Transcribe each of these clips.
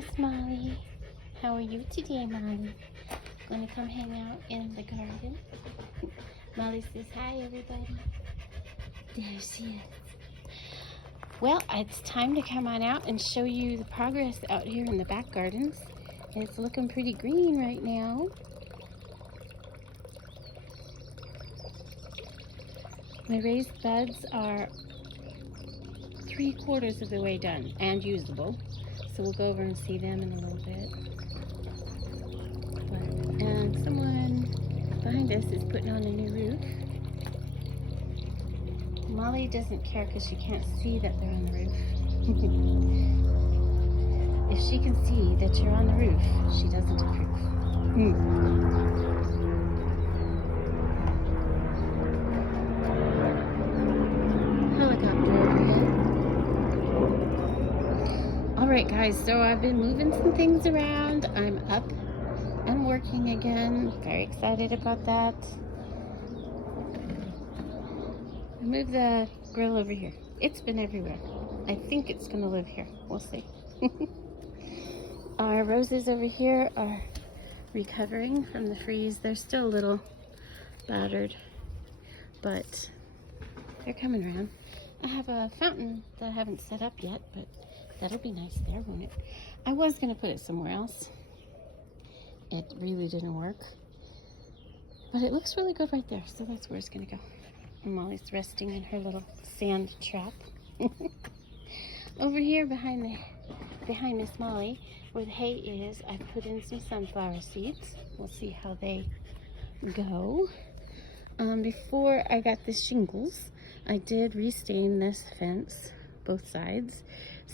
Miss Molly. How are you today, Molly? Gonna come hang out in the garden? Molly says hi, everybody. There she is. Well, it's time to come on out and show you the progress out here in the back gardens. It's looking pretty green right now. My raised beds are 3/4 of the way done and usable. So we'll go over and see them in a little bit. And someone behind us is putting on a new roof. Molly doesn't care because she can't see that they're on the roof. If she can see that you're on the roof, she doesn't approve. Alright guys, so I've been moving some things around. I'm up and working again. Very excited about that. I moved the grill over here. It's been everywhere. I think it's going to live here. We'll see. Our roses over here are recovering from the freeze. They're still a little battered, but they're coming around. I have a fountain that I haven't set up yet, but that'll be nice there, won't it? I was going to put it somewhere else. It really didn't work. But it looks really good right there, so that's where it's going to go. And Molly's resting in her little sand trap. Over here behind Miss Molly, where the hay is, I've put in some sunflower seeds. We'll see how they go. Before I got the shingles, I did restain this fence, both sides.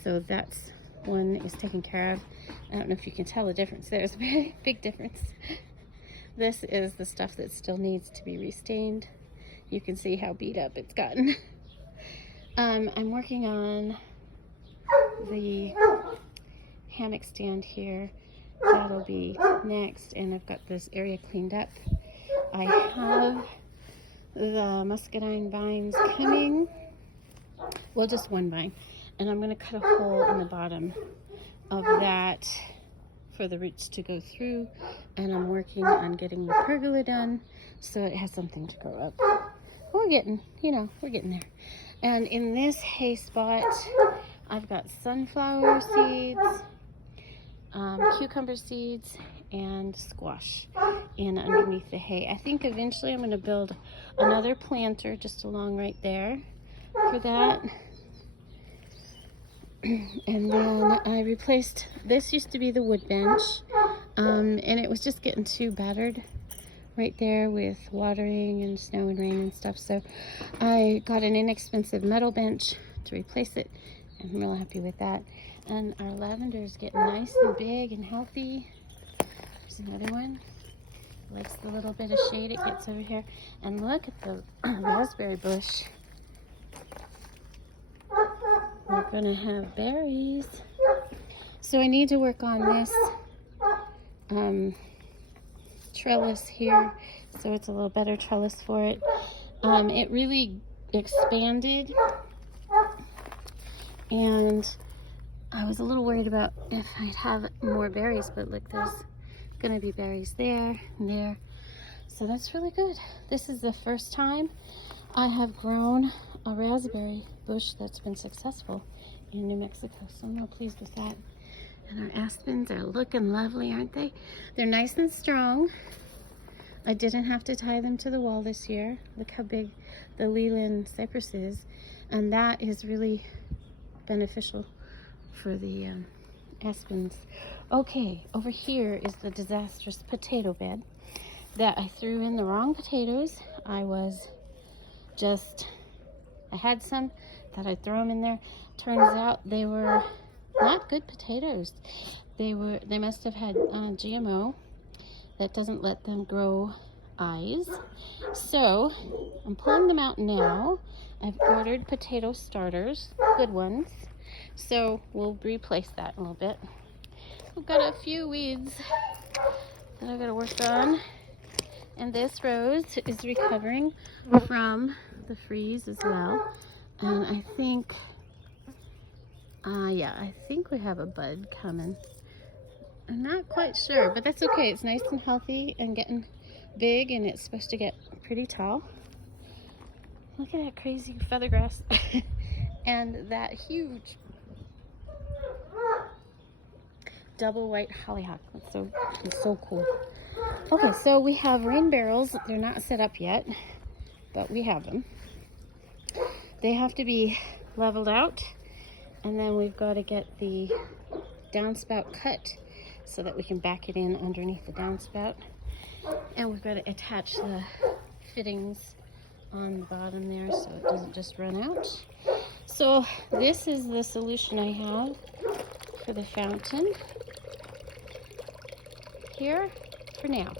So that's one is taken care of. I don't know if you can tell the difference. There's a very big difference. This is the stuff that still needs to be restained. You can see how beat up it's gotten. I'm working on the hammock stand here. That'll be next, and I've got this area cleaned up. I have the muscadine vines coming. Well, just one vine. And I'm going to cut a hole in the bottom of that for the roots to go through. And I'm working on getting the pergola done so it has something to grow up. We're getting there. And in this hay spot, I've got sunflower seeds, cucumber seeds, and squash in underneath the hay. I think eventually I'm going to build another planter just along right there for that. And then I replaced, this used to be the wood bench, and it was just getting too battered right there with watering and snow and rain and stuff. So I got an inexpensive metal bench to replace it. I'm real happy with that. And our lavender is getting nice and big and healthy. There's another one. Likes the little bit of shade it gets over here. And look at the raspberry bush. We're gonna have berries. So I need to work on this trellis here, so it's a little better trellis for it. It really expanded, and I was a little worried about if I'd have more berries, but look, there's gonna be berries there and there, so that's really good. This is the first time I have grown a raspberry bush that's been successful in New Mexico, so I'm real pleased with that. And our aspens are looking lovely, aren't they? They're nice and strong. I didn't have to tie them to the wall this year. Look how big the Leland cypress is, and that is really beneficial for the aspens. Okay, over here is the disastrous potato bed that I threw in the wrong potatoes. I had some, thought I'd throw them in there. Turns out they were not good potatoes. They must have had GMO that doesn't let them grow eyes. So I'm pulling them out now. I've ordered potato starters, good ones. So we'll replace that in a little bit. We've got a few weeds that I've got to work on. And this rose is recovering from the freeze as well. And I think we have a bud coming I'm not quite sure, but that's okay. It's nice and healthy and getting big, and it's supposed to get pretty tall. Look at that crazy feather grass and that huge double white hollyhock. It's so cool. Okay, so we have rain barrels. They're not set up yet, but we have them. They have to be leveled out, and then we've got to get the downspout cut so that we can back it in underneath the downspout, and we've got to attach the fittings on the bottom there so it doesn't just run out. So this is the solution I have for the fountain here for now.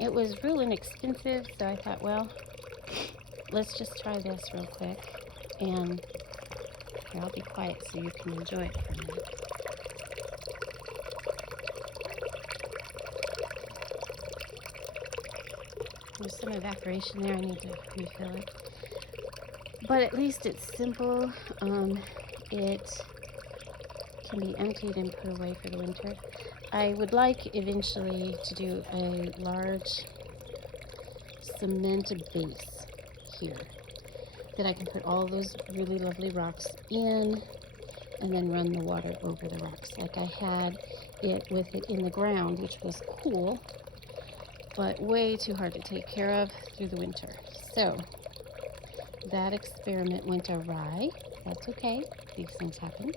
It was real inexpensive, so I thought, well, let's just try this real quick, and here, I'll be quiet so you can enjoy it for a minute. There's some evaporation there. I need to refill it. But at least it's simple. It can be emptied and put away for the winter. I would like eventually to do a large cement base here that I can put all those really lovely rocks in and then run the water over the rocks like I had it with it in the ground, which was cool, but way too hard to take care of through the winter. So that experiment went awry. That's okay. These things happen.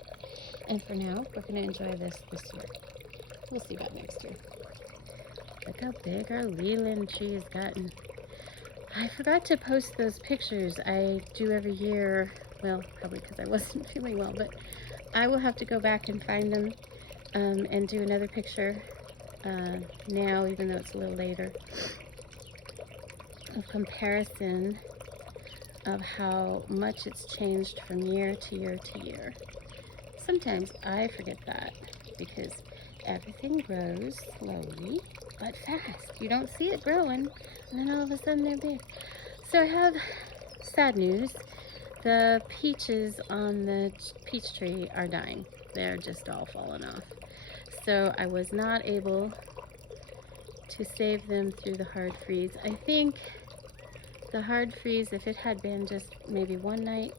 And for now, we're going to enjoy this year. We'll see about next year. Look how big our Leland tree has gotten. I forgot to post those pictures I do every year. Well, probably because I wasn't feeling well, but I will have to go back and find them and do another picture now, even though it's a little later, of comparison of how much it's changed from year to year to year. Sometimes I forget that because everything grows slowly but fast. You don't see it growing, and then all of a sudden they're big. So I have sad news. The peaches on the peach tree are dying. They're just all falling off. So I was not able to save them through the hard freeze. I think the hard freeze, if it had been just maybe one night,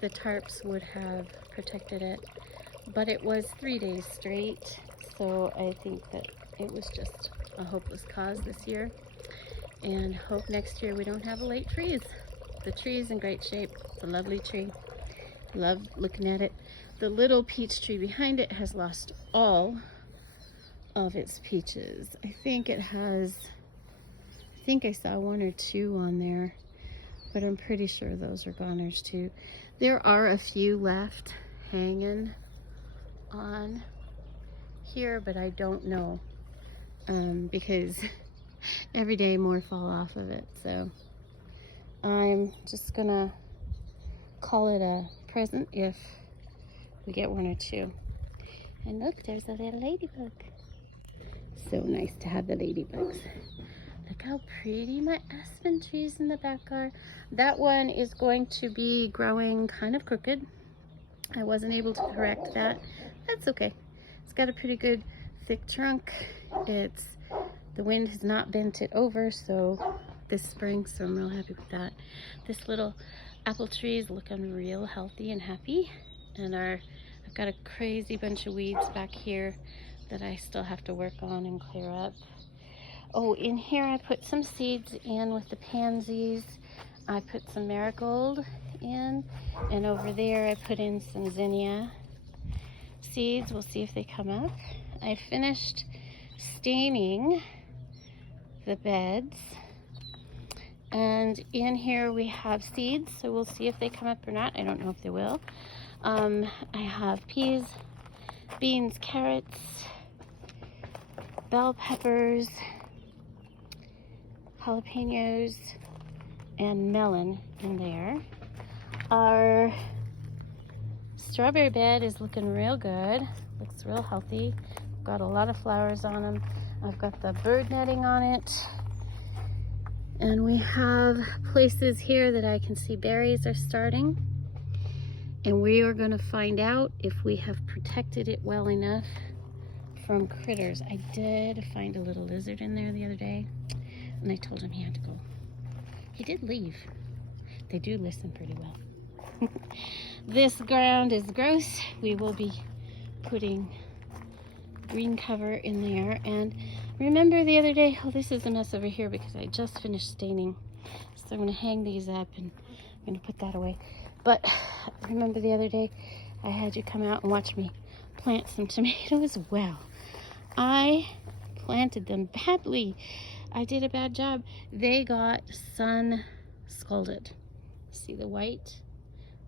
the tarps would have protected it. But it was 3 days straight, so I think that it was just a hopeless cause this year. And hope next year we don't have a late freeze. The tree is in great shape. It's a lovely tree. Love looking at it. The little peach tree behind it has lost all of its peaches. I think it has, I think I saw 1 or 2 on there, but I'm pretty sure those are goners too. There are a few left hanging on here, but I don't know because every day more fall off of it. So I'm just gonna call it a present if we get 1 or 2. And look, there's a little ladybug. So nice to have the ladybugs. Look how pretty my aspen trees in the back are. That one is going to be growing kind of crooked. I wasn't able to correct that. That's okay. It's got a pretty good thick trunk. The wind has not bent it over so this spring, so I'm real happy with that. This little apple tree is looking real healthy and happy. And I've got a crazy bunch of weeds back here that I still have to work on and clear up. Oh, in here I put some seeds in with the pansies. I put some marigold in, and over there I put in some zinnia seeds. We'll see if they come up. I finished staining the beds, and in here we have seeds, so we'll see if they come up or not. I don't know if they will. I have peas, beans, carrots, bell peppers, jalapenos, and melon in there. Our strawberry bed is looking real good. Looks real healthy. Got a lot of flowers on them. I've got the bird netting on it. And we have places here that I can see berries are starting. And we are going to find out if we have protected it well enough from critters. I did find a little lizard in there the other day, and I told him he had to go. He did leave. They do listen pretty well. This ground is gross. We will be putting green cover in there. And remember the other day, oh, this is a mess over here because I just finished staining. So I'm going to hang these up and I'm going to put that away. But remember the other day, I had you come out and watch me plant some tomatoes. Well, I planted them badly. I did a bad job. They got sun scalded. See the white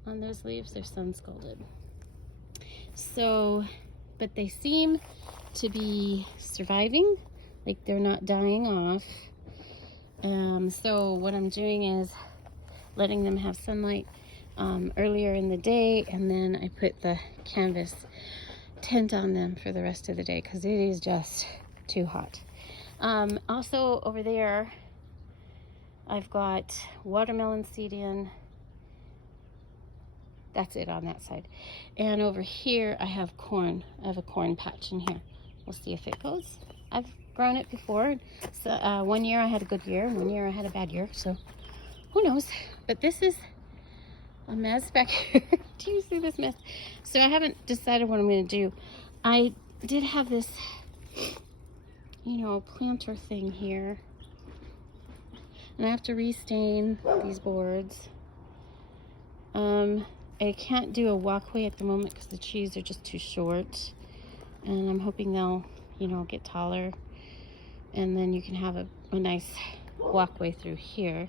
on those leaves? They're sun scalded. So, but they seem to be surviving, like they're not dying off. So what I'm doing is letting them have sunlight earlier in the day, and then I put the canvas tent on them for the rest of the day because it is just too hot. Also over there, I've got watermelon seed in. That's it on that side. And over here, I have corn. I have a corn patch in here. We'll see if it goes. I've grown it before. So one year I had a good year, and 1 year I had a bad year. So who knows? But this is a mess back here. Do you see this mess? So I haven't decided what I'm going to do. I did have this, you know, planter thing here. And I have to restain these boards. I can't do a walkway at the moment because the trees are just too short. And I'm hoping they'll, you know, get taller. And then you can have a nice walkway through here.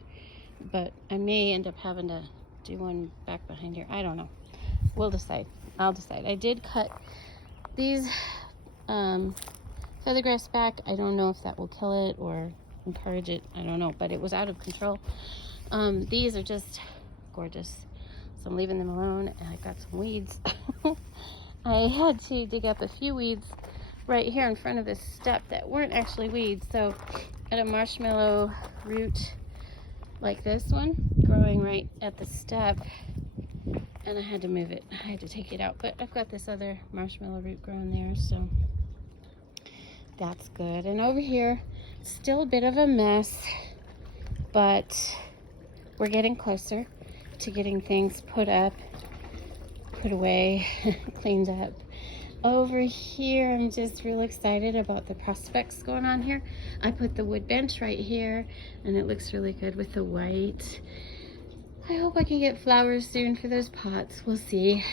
But I may end up having to do one back behind here. I don't know. We'll decide. I'll decide. I did cut these feathergrass back. I don't know if that will kill it or encourage it. I don't know. But it was out of control. These are just gorgeous. So I'm leaving them alone, and I've got some weeds. I had to dig up a few weeds right here in front of this step that weren't actually weeds. So I had a marshmallow root like this one growing right at the step, and I had to move it. I had to take it out, but I've got this other marshmallow root growing there, so that's good. And over here, still a bit of a mess, but we're getting closer to getting things put up, put away, cleaned up. Over here, I'm just real excited about the prospects going on here. I put the wood bench right here, and it looks really good with the white. I hope I can get flowers soon for those pots. We'll see.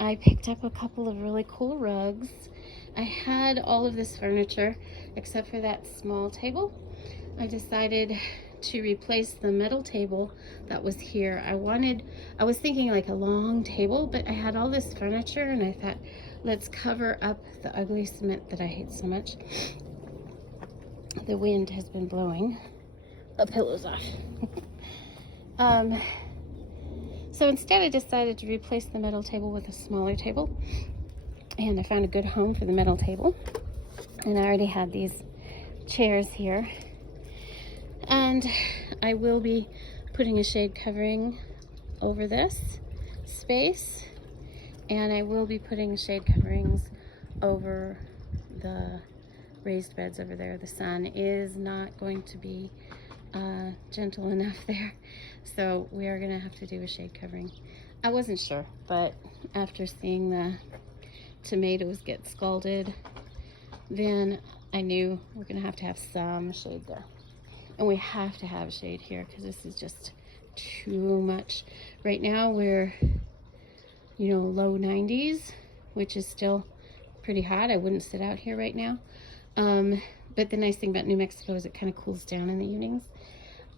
I picked up a couple of really cool rugs. I had all of this furniture except for that small table. I decided to replace the metal table that was here. I was thinking like a long table, but I had all this furniture, and I thought, let's cover up the ugly cement that I hate so much. The wind has been blowing the pillows off. So instead I decided to replace the metal table with a smaller table, and I found a good home for the metal table. And I already had these chairs here. And I will be putting a shade covering over this space, and I will be putting shade coverings over the raised beds over there. The sun is not going to be gentle enough there, so we are going to have to do a shade covering. I wasn't sure, but after seeing the tomatoes get scalded, then I knew we're going to have some shade there. And we have to have shade here because this is just too much. Right now we're, you know, low 90s, which is still pretty hot. I wouldn't sit out here right now. But the nice thing about New Mexico is it kind of cools down in the evenings.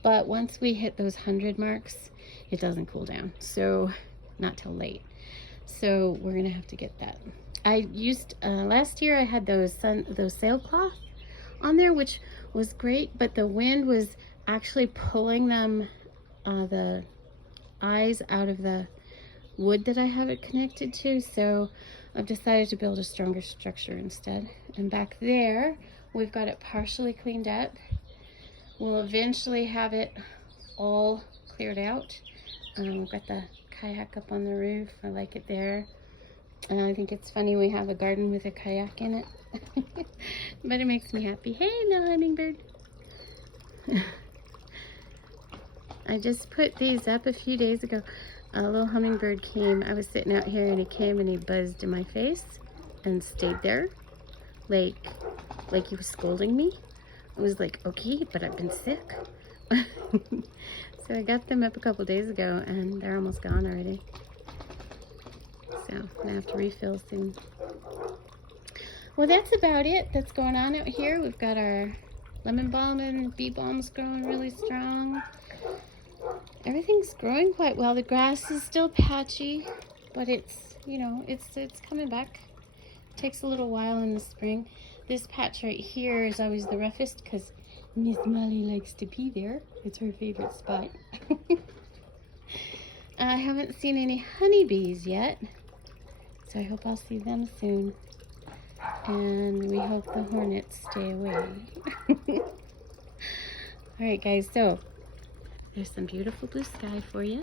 But once we hit those 100 marks, it doesn't cool down. So not till late. So we're gonna have to get that. I used, last year I had those sailcloth on there, which was great, but the wind was actually pulling them, the eyes out of the wood that I have it connected to. So I've decided to build a stronger structure instead. And back there, we've got it partially cleaned up. We'll eventually have it all cleared out. We've got the kayak up on the roof. I like it there. And I think it's funny we have a garden with a kayak in it. But it makes me happy. Hey, little hummingbird. I just put these up a few days ago. A little hummingbird came. I was sitting out here and he came and he buzzed in my face and stayed there like he was scolding me. I was like, okay, but I've been sick. So I got them up a couple days ago and they're almost gone already. So I'm gonna have to refill soon. Well, that's about it that's going on out here. We've got our lemon balm and bee balms growing really strong. Everything's growing quite well. The grass is still patchy, but it's, you know, it's coming back. It takes a little while in the spring. This patch right here is always the roughest because Miss Molly likes to pee there. It's her favorite spot. I haven't seen any honeybees yet, so I hope I'll see them soon. And we hope the hornets stay away. Alright guys, so there's some beautiful blue sky for you.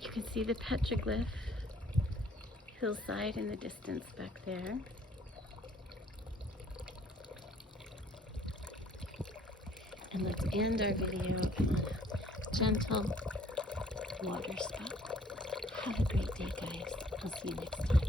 You can see the petroglyph hillside in the distance back there. And let's end our video on a gentle water spot. Have a great day, guys. I'll see you next time.